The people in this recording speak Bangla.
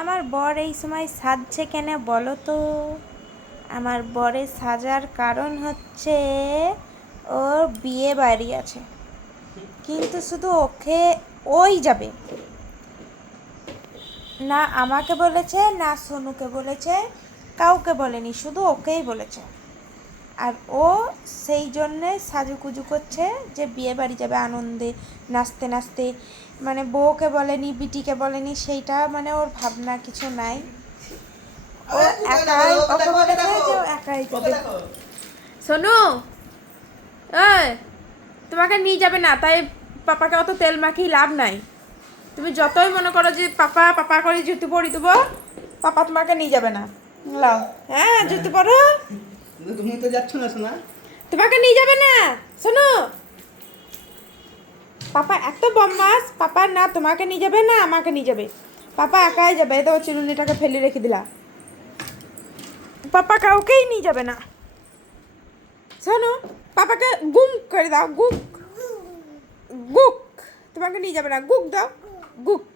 আমার বর এই সময় সাজছে কেন বলো তো? আমার বরের সাজার কারণ হচ্ছে ওর বিয়ে বাড়ি আছে, কিন্তু শুধু ওই যাবে না। আমাকে বলেছে না, সোনুকে বলেছে, কাউকে বলেনি, শুধু ওকেই বলেছে। আর ও সেই জন্যে সাজুকুজু করছে যে বিয়ে বাড়ি যাবে আনন্দে, নাচতে নাচতে। মানে বউকে বলেনি, বিটিকে বলেনি, সেইটা মানে ওর ভাবনা কিছু নাই। ও একাই, ওকে বলেছে যে ও একাই যাবে। সোনু, এই তোমাকে নিয়ে যাবে না, তাই পাপাকে অত তেল মাখিয়ে লাভ নাই। তুমি যতই মনে করো যে পাপা পাপা করে জুতো পরি দেবো, পাপা তোমাকে নিয়ে যাবে না। লাও, হ্যাঁ জুতো পরো। তুমি তো যাচ্ছ না শোনা। তোমাকে নিয়ে যাবে না। শোনো, পাপা এত বদমাস, পাপা না তোমাকে নিয়ে যাবে না আমাকে নিয়ে যাবে। পাপা একাই যাবে, তো চিরুনিটাকে ফেলে রেখে দিলা। পাপা কাউকেই নিয়ে যাবে না। শোনো, পাপাকে গুম করে দাও, গুক গুক। তোমাকে নিয়ে যাবে না, গুক দাও, গুক।